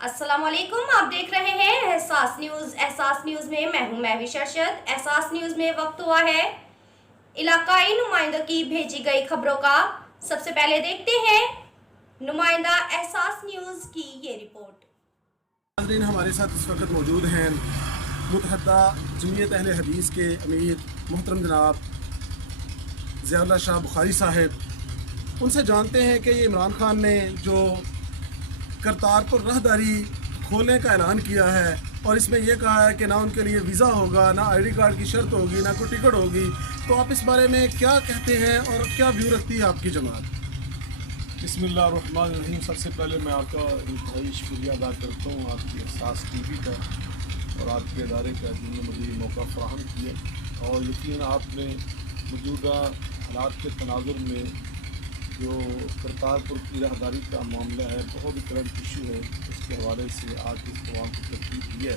अस्सलाम वालेकुम। आप देख रहे हैं एहसास न्यूज़। एहसास न्यूज़ में मैं हूं महविश अरशद। एहसास न्यूज़ में वक्त हुआ है इलाकाई नुमाइंदों की भेजी गई खबरों का। सबसे पहले देखते हैं नुमाइंदा एहसास न्यूज़ की ये रिपोर्ट। नाज़रीन, हमारे साथ इस वक्त मौजूद हैं मुत्तहदा जमीयत अहले हदीस के अमीर मोहतरम जनाब ज़ियाउल्लाह शाह बुखारी साहब। उनसे जानते हैं कि ये इमरान खान ने जो करतारपुर राहदारी खोलने का ऐलान किया है और इसमें यह कहा है कि ना उनके लिए वीज़ा होगा, ना आईडी कार्ड की शर्त होगी, ना कोई टिकट होगी, तो आप इस बारे में क्या कहते हैं और क्या व्यू रखती है आपकी जमात? बिस्मिल्लाहिर्रहमानिर्रहीम। सबसे पहले मैं आपका इंतहाई शुक्रिया अदा करता हूँ आपकी एहसास टीवी का और आपके इदारे का जिन्होंने मुझे ये मौका फराहम किया। और यकीन आपने मौजूदा हालात के तनाजुर में जो करतारपुर की राहदारी का मामला है, बहुत ही करंट इशू है, उसके हवाले से आज इस प्रोग्राम को तरतीब दी है।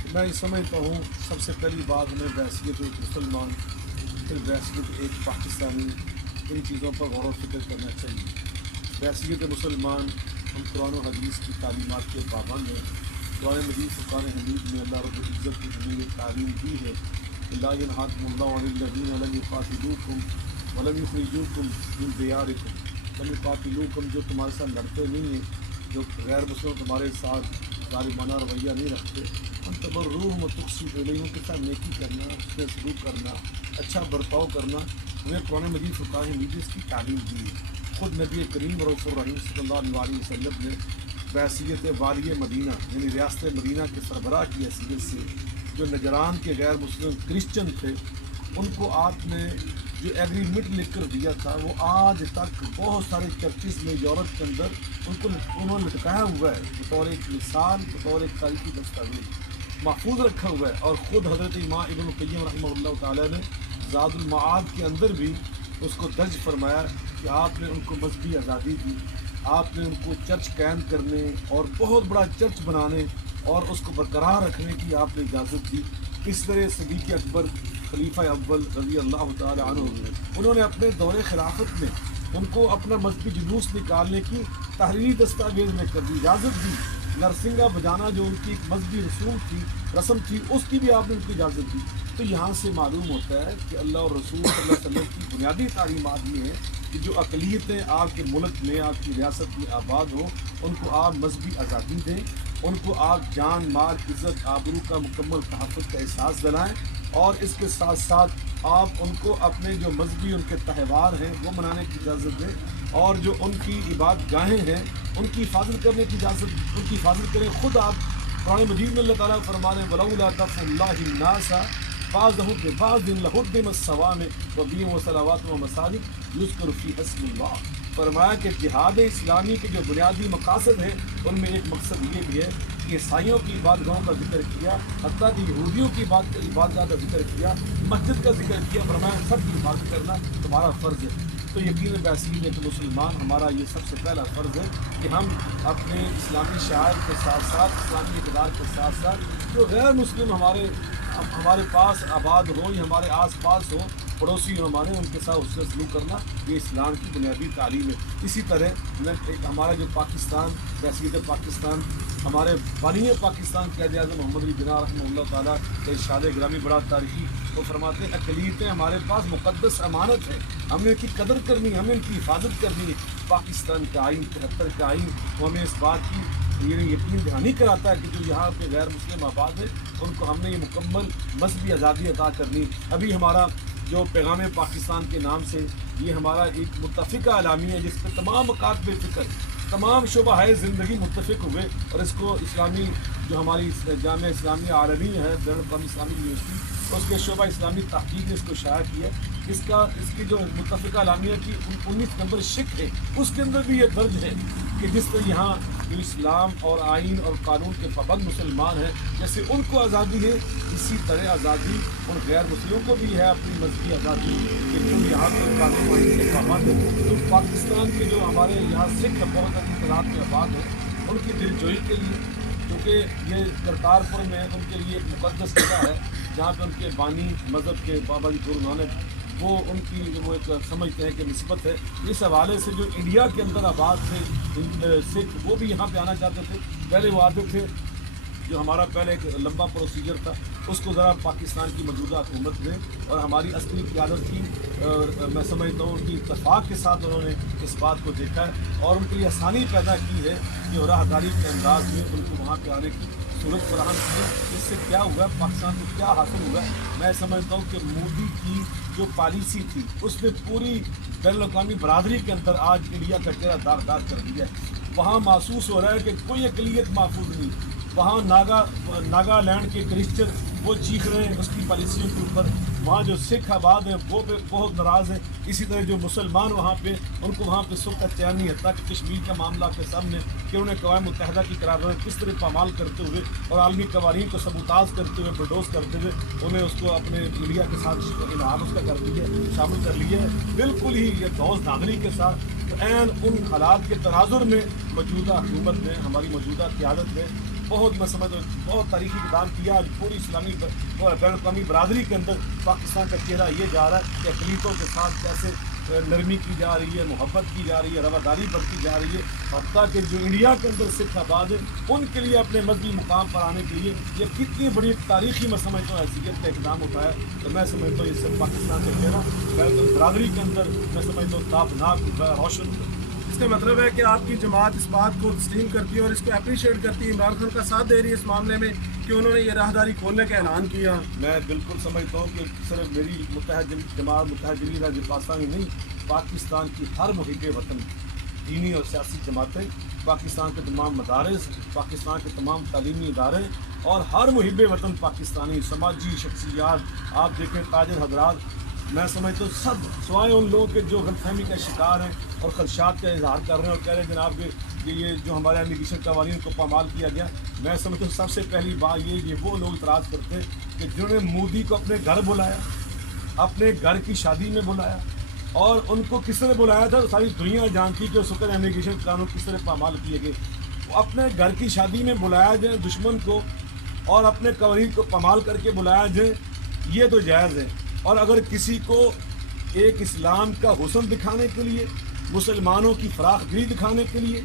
तो मैं ये समझता हूँ सबसे पहली बात हमें बहसीत एक मुसलमान, फिर बहसीत एक पाकिस्तानी, इन चीज़ों पर गौर व फिक्र करना चाहिए। बहसीत मुसलमान हम कुरान और हदीस की तालीमात के पाबंद हैं। कुरान मजीद फुरकान हमीद में अल्लाह रब्बुल इज़्ज़त की हमें ये तालीम दी है कि ला यनहाकुमुल्लाहु अनिल्लज़ीना लम युक़ातिलूकुम वलम युख़रिजूकुम मिन दियारिकुम लम युक़ातिलूकुम, जो तुम्हारे साथ लड़ते नहीं हैं, जो गैर मुस्लिम तुम्हारे साथ ज़ालिमाना रवैया नहीं रखते, हम तबर्रुहुम व तुक़सितू इलैहिम, उनके साथ नेकी करना, उससे सलूक करना, अच्छा बर्ताव करना, हमें कुरान मजीद फुरकान हमीद इसकी तालीम दी है। ख़ुद नबी करीम रसूल रहीम सल्लल्लाहु अलैहि वसल्लम ने बहसीत वाली मदीना यानी रियासत मदीना के सरबराह की हैसियत से जो नजरान के गैर मुस्लिम क्रिश्चन थे, उनको आपने जो एग्रीमेंट लिख कर दिया था, वो आज तक बहुत सारे चर्चिस में यूरोप के अंदर उन्होंने लटकाया हुआ है, बतौर एक मिसाल, बतौर एक तारीखी दस्तावेज महफूज रखा हुआ है। और ख़ुद हज़रत इमाम इब्न क़य्यिम रहमहुल्लाह ताला ने ज़ादुल मआद के अंदर भी उसको दर्ज फरमाया कि आपने उनको मजहबी आज़ादी दी, आपने उनको चर्च कायम करने और बहुत बड़ा चर्च बनाने और उसको बरकरार रखने की आपने इजाज़त दी। इस तरह सदीक़ अकबर खलीफा अव्वल रज़ी अल्लाह तआला अन्हु, उन्होंने अपने दौरे खिलाफत में उनको अपना मजहबी जुलूस निकालने की तहरीरी दस्तावेज़ में कर दी, इजाज़त दी। नरसिंगा बजाना जो उनकी एक मजहबी रस्म थी, उसकी भी आपने उनको इजाज़त दी। तो यहाँ से मालूम होता है कि अल्लाह और रसूल सल्लल्लाहु अलैहि वसल्लम की बुनियादी तालीमात ये हैं कि जो अक़लियतें आपके मुल्क में, आपकी रियासत में आबाद हों, उनको आप मजहबी आज़ादी दें, उनको आप जान माल इज़्ज़त आबरू का मुकम्मल तहफ़्फ़ुज़ का एहसास दिलाएँ और इसके साथ साथ आप उनको अपने जो मजहबी उनके त्यौहार हैं वो मनाने की इजाज़त दें और जो उनकी इबादत गाहें हैं उनकी हिफाजत करने की इजाज़त, उनकी हिफाजत करें। ख़ुद आप कुरान मजीद में अल्लाह ताला फरमा रहे हैं वलौला दफ़्उल्लाहि नासा बाज़हुम बिबाज़िन लहुद्दिमत सवामिअ व बियअ व सलावात व मसाजिद युज़करू फ़ीहा इस्मुल्लाह। फरमाया कि जिहाद इस्लामी के जो बुनियादी मकासद हैं उनमें एक मकसद ये भी है कि ईसाइयों की इबादतगाहों का जिक्र किया, हत्ता कि यहूदियों की इबादतगाह का जिक्र किया, मस्जिद का जिक्र किया। फरमाया सब की हिफाजत करना तुम्हारा फ़र्ज़ है। तो यकीन बहसीन एक मुसलमान हमारा ये सबसे पहला फ़र्ज़ है कि हम अपने इस्लामी शायर के साथ साथ, इस्लामी इक़्तिदार के साथ साथ जो गैर मुस्लिम हमारे पास आबाद हो या हमारे आस पास हो, पड़ोसी हो हमारे, उनके साथ उसका सलूक करना, ये इस्लाम की बुनियादी तालीम है। इसी तरह एक हमारा जो पाकिस्तान, बहसीत पाकिस्तान, हमारे बानी पाकिस्तान क़ायद आज़म मोहम्मद अली जिन्ना रहमहुल्लाह ताला के इरशाद ग्रामी बड़ा तारीख़ी, वो फरमाते हैं अक़लियतें हमारे पास मुक़द्दस अमानत है, हमें इनकी कदर करनी है, हमें इनकी हिफाजत करनी है। पाकिस्तान का आइन 73 का आइन वो हमें इस बात की ये यकीन दहानी कराता है कि जो यहाँ पे गैर मुस्लिम आबाद है उनको हमने ये मुकम्मल मजहबी आज़ादी अता करनी। अभी हमारा जो पैगाम पाकिस्तान के नाम से ये हमारा एक मुत्तफ़िका एलामी है जिस पर तमाम मकातब फ़िक्र, तमाम शुबा ज़िंदगी मुत्तफ़िक हुए और इसको इस्लामी जो हमारी जामिया इस्लामिया आलमी है, बैनुल-अक़वामी इस्लामी यूनिवर्सिटी, उसके शुबा इस्लामी तहक़ीक़ ने इसको शाया किया। इसकी जो मुत्तफ़िका एलामिया की 19 नंबर शिक है, उसके अंदर भी ये दर्ज है कि जिस तरह यहाँ जो इस्लाम और आइन और कानून के पाबंद मुसलमान हैं, जैसे उनको आज़ादी है, इसी तरह आज़ादी उन गैर मुस्लिमों को भी है अपनी मजहबी आज़ादी कि जो यहाँ के कानून आइन के पाबंद है। तो पाकिस्तान के जो हमारे यहाँ सिख बहुत अधिक तादाद में आबाद है, उनकी दिलजोई के लिए, क्योंकि ये करतारपुर में उनके लिए एक मुक़द्दस जगह है जहाँ पर उनके बानी मज़हब के बाबा जी गुरु नानक وہ ان کی وہ ایک سمجھتے ہیں کہ نسبت ہے. اس حوالے سے جو انڈیا کے اندر آباد تھے سکھ وہ بھی یہاں پہ آنا چاہتے تھے. پہلے وہ آتے تھے. جو ہمارا پہلے ایک لمبا پروسیجر تھا اس کو ذرا پاکستان کی موجودہ حکومت نے اور ہماری عسکری قیادت کی میں سمجھتا ہوں ان کی اتفاق کے ساتھ انہوں نے اس بات کو دیکھا ہے اور ان کے لیے آسانی پیدا کی ہے کہ راہداری کے انداز میں ان کو وہاں پہ آنے کی صورت فراہم کی. اس سے کیا ہوا ہے, پاکستان کو کیا حاصل ہوا ہے؟ میں سمجھتا ہوں کہ مودی کی جو پالیسی تھی اس نے پوری بین الاقوامی برادری کے اندر آج انڈیا کا چہرہ داغدار کر دیا ہے. وہاں محسوس ہو رہا ہے کہ کوئی اقلیت محفوظ نہیں. وہاں ناگا لینڈ کے کرسچن وہ چیخ رہے ہیں اس کی پالیسیوں کے اوپر. وہاں جو سکھ آباد ہیں وہ بہت ناراض ہیں. اسی طرح جو مسلمان وہاں پہ ان کو وہاں پہ سکھ کا چین نہیں ہے. تاکہ کشمیر کا معاملہ آپ کے سامنے کہ انہوں نے اقوام متحدہ کی قرارداد کس طرح پامال کرتے ہوئے اور عالمی قوانین کو سبوتاز کرتے ہوئے بلڈوز کرتے ہوئے انہیں اس کو اپنے انڈیا کے ساتھ انعام اس کا کر دیا شامل کر لیا ہے. بالکل ہی یہ دوست دھاندلی کے ساتھ عین ان حالات کے تناظر میں موجودہ حکومت نے ہماری موجودہ قیادت نے بہت میں سمجھ بہت تاریخی اقدام کیا. آج پوری اسلامی بین الاقوامی برادری کے اندر پاکستان کا چہرہ یہ جا رہا ہے کہ اقلیتوں کے ساتھ کیسے نرمی کی جا رہی ہے, محبت کی جا رہی ہے, رواداری برتی جا رہی ہے. حتیٰ کہ جو انڈیا کے اندر سکھ آباد ہے ان کے لیے اپنے مذہبی مقام پر آنے کے لیے یہ کتنی بڑی تاریخی میں سمجھتا ہوں حیثیت کا اقدام ہوتا ہے. تو میں سمجھتا ہوں اس سے پاکستان کا چہرہ بین الاقوامی برادری کے اندر میں سمجھتا ہوں تابناک روشن ہوتا ہے. اس کا مطلب ہے کہ آپ کی جماعت اس بات کو تسلیم کرتی ہے اور اس کو اپریشیٹ کرتی ہے, عمران خان کا ساتھ دے رہی ہے اس معاملے میں کہ انہوں نے یہ راہداری کھولنے کا اعلان کیا. میں بالکل سمجھتا ہوں کہ صرف میری جماعت متحد جماعت راجیہ پاکستان ہی نہیں, پاکستان کی ہر محب وطن دینی اور سیاسی جماعتیں, پاکستان کے تمام مدارس, پاکستان کے تمام تعلیمی ادارے اور ہر محب وطن پاکستانی سماجی شخصیات آپ دیکھیں تاجر حضرات, میں سمجھتا ہوں سب سوائے ان لوگوں کے جو غلط فہمی کا شکار ہیں اور خدشات کا اظہار کر رہے ہیں اور کہہ رہے ہیں جناب کہ یہ جو ہمارے امیگریشن قوانین کو پامال کیا گیا. میں سمجھتا ہوں سب سے پہلی بات یہ وہ لوگ اعتراض کرتے ہیں کہ جنہوں نے مودی کو اپنے گھر بلایا, اپنے گھر کی شادی میں بلایا اور ان کو کس طرح بلایا تھا ساری دنیا جانتی کہ اس وقت امیگریشن قانون کس طرح پامال کیے گئے. اپنے گھر کی شادی میں بلایا جائے دشمن کو اور اپنے قوانین کو پامال کر کے بلایا جائے یہ تو جائز ہے. اور اگر کسی کو ایک اسلام کا حسن دکھانے کے لیے, مسلمانوں کی فراخ دلی دکھانے کے لیے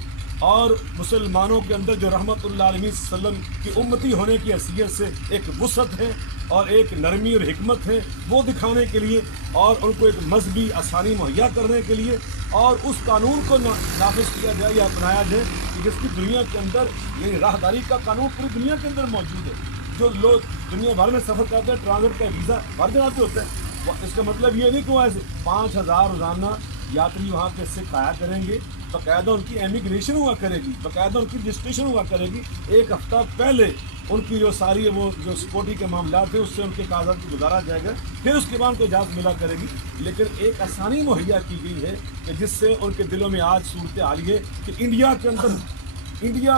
اور مسلمانوں کے اندر جو رحمت اللہ علیہ وسلم کی امتی ہونے کی حیثیت سے ایک وسعت ہے اور ایک نرمی اور حکمت ہے وہ دکھانے کے لیے اور ان کو ایک مذہبی آسانی مہیا کرنے کے لیے اور اس قانون کو نافذ کیا جائے یا اپنایا جائے جس کی دنیا کے اندر یعنی راہداری کا قانون پوری دنیا کے اندر موجود ہے. جو لوگ دنیا بھر میں سفر کرتے ہیں ٹرانزٹ کا ویزا بھر جاتے ہوتے ہیں. اس کا مطلب یہ نہیں کہ وہاں سے 5000 روزانہ یاتری وہاں پہ سے آیا کریں گے, باقاعدہ ان کی امیگریشن ہوا کرے گی, باقاعدہ ان کی رجسٹریشن ہوا کرے گی. ایک ہفتہ پہلے ان کی جو ساری وہ جو سیکورٹی کے معاملات ہیں اس سے ان کے کاغذات کو گزارا جائے گا, پھر اس کے بعد ان کو اجازت ملا کرے گی. لیکن ایک آسانی مہیا کی گئی ہے کہ جس سے ان کے دلوں میں آج صورت حال ہے کہ انڈیا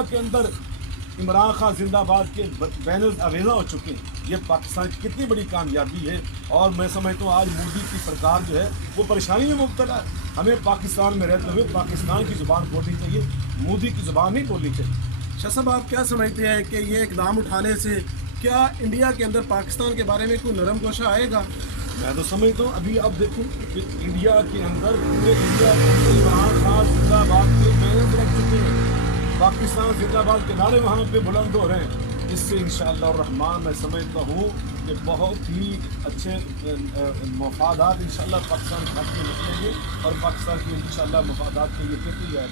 کے اندر عمران خان زندہ باد کے بینرز اویزا ہو چکے ہیں. یہ پاکستان کی کتنی بڑی کامیابی ہے اور میں سمجھتا ہوں آج مودی کی سرکار جو ہے وہ پریشانی میں مبتلا ہے. ہمیں پاکستان میں رہتے ہوئے پاکستان کی زبان بولنی چاہیے, مودی کی زبان نہیں بولنی چاہیے. شاہ صاحب آپ کیا سمجھتے ہیں کہ یہ اقدام اٹھانے سے کیا انڈیا کے اندر پاکستان کے بارے میں کوئی نرم گوشہ آئے گا؟ میں تو سمجھتا ہوں ابھی آپ دیکھیں کہ انڈیا کے اندر عمران خان زندہ باد کے بینرز رکھ چکے ہیں, پاکستان زندہ باد کے نعرے وہاں پہ بلند ہو رہے ہیں. اس سے انشاءاللہ الرحمن میں سمجھتا ہوں کہ بہت ہی اچھے مفادات انشاءاللہ پاکستان کے حق میں نکلیں گے اور پاکستان کی انشاءاللہ مفادات کے لیے کہتی ہے.